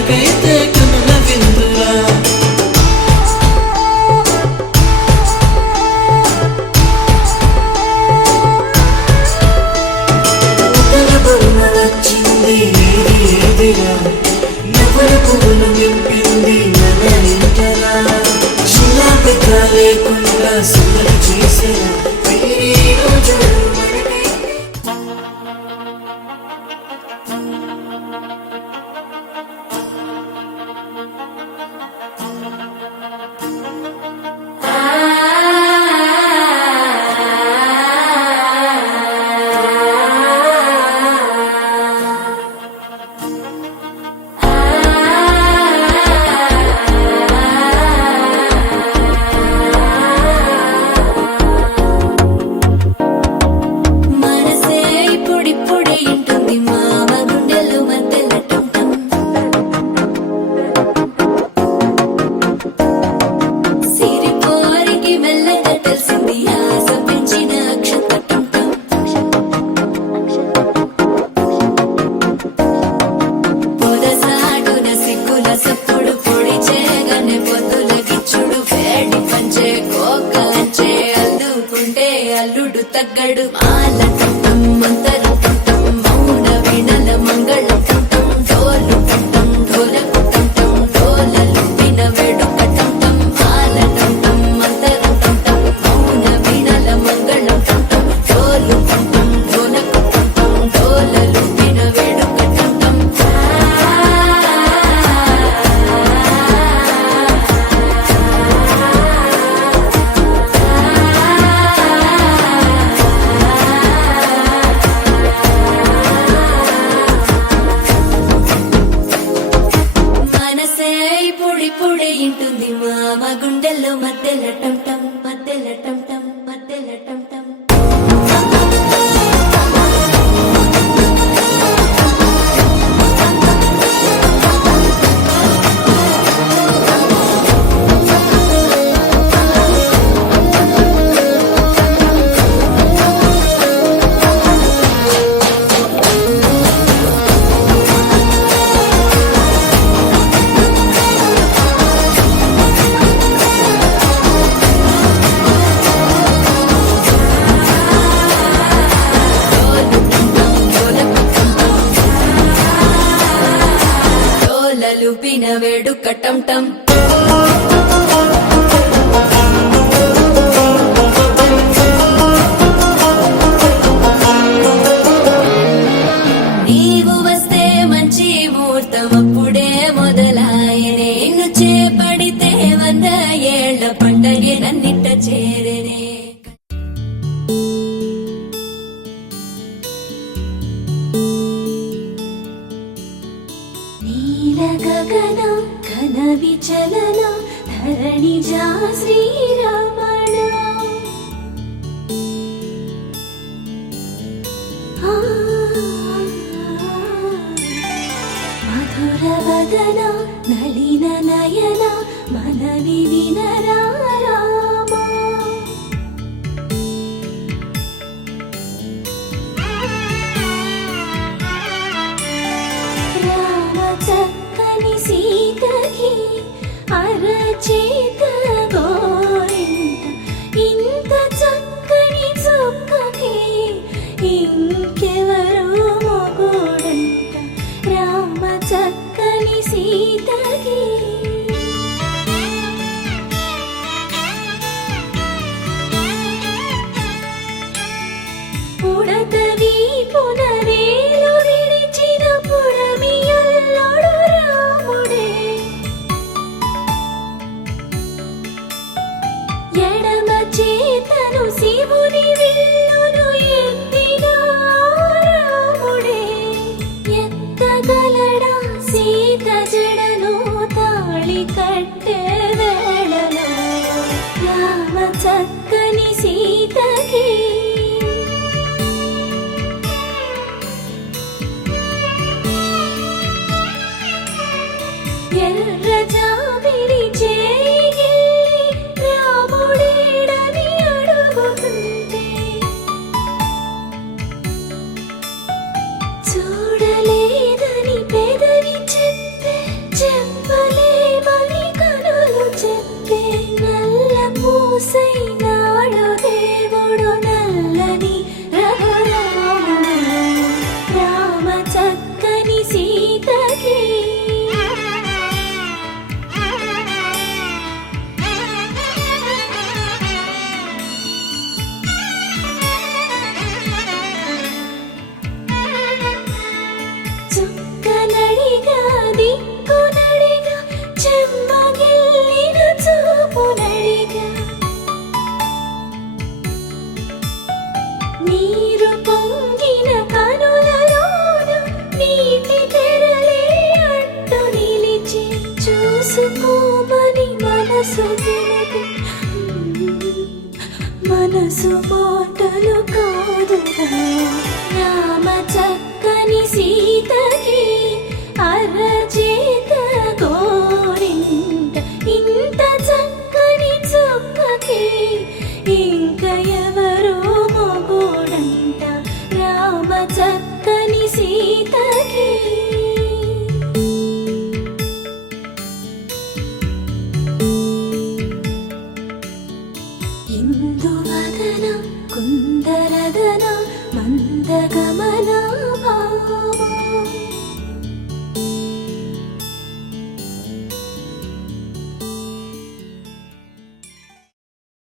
మనకైతే కనుల విందురా. ఉత్తర బొమ్మ వచ్చింది ఏది ఏదిరా, నవ్వుల పువ్వులు నింపింది మన ఇంటరా. చిన్న పెద్ద లేకుండా సందడి చేసిన ఈ రోజు అల్లుడు తగ్గడు మాల కంఠం మంతర కంఠం మౌన వీణల మంగళ కంఠం డోలు కంఠం ఢోలకు కంఠం డోలలు విన వేడుక కంఠం మాల కంఠం మంతర కంఠం మౌన వీణల మంగళ కంఠం డోలు కంఠం ఢోలకు కంఠం డోలలు విన వేడుక కంఠం. పొడి ఇంటుంది మామ గుండెల్లో మధ్యల టంటం మధ్యల టంటం మధ్యల టంటం. లుపిన వేడుక టంటం. నీవు వస్తే మంచి ముహూర్తం అప్పుడే మొదలాయనే, నిన్ను చేపడితే 100 ఏళ్ల పండగే నన్నిట్ట చేరేనే. గగన ఘన విచలన ధరణిజా శ్రీరమణ మధుర వదన నలిన నయన మనవి వినరా రామా. సీతకి అరచేత గోరింట ఇంత చక్కని చుక్కకి ఇంకెవరు మొగుడంట. రామ చక్కని సీతకి ఉడత వీపున వేలు విడిచిన పుడమియల్లోడు రాముడే. ఎడమ చేతను శివుని విల్లును ఎత్తిన రాముడే. ఎత్తగలడా సీత జడను తాళి కట్టే వేళలో రామ చక్కని సీతకి ఎర్ర జాబిలి చేయి రాముడేడని అడుగుతుంటే చూడలేదని పెదవి చెప్పే మూసైనాడు దేవుడు నల్లని రఘురాముడు రామ చక్కని సీతకి చుక్కనడిగా దిక్కునడిగా చెమ్మగిల్లిన చూపునడిగా నీరు పొంగిన కనులలోన నీటి తెరలే అడ్డు నిలిచి చూసుకోమని మనసు తెలిపి మనసు మాటలు కాదుగా రామ చక్కని సీతకి అరచేత గోరింట ఇంత చక్కని చుక్కకి ఇంక ఎవరో మొగుడంట రామ చక్కని సీతకి ఇందువదన కుందరదన మందగమన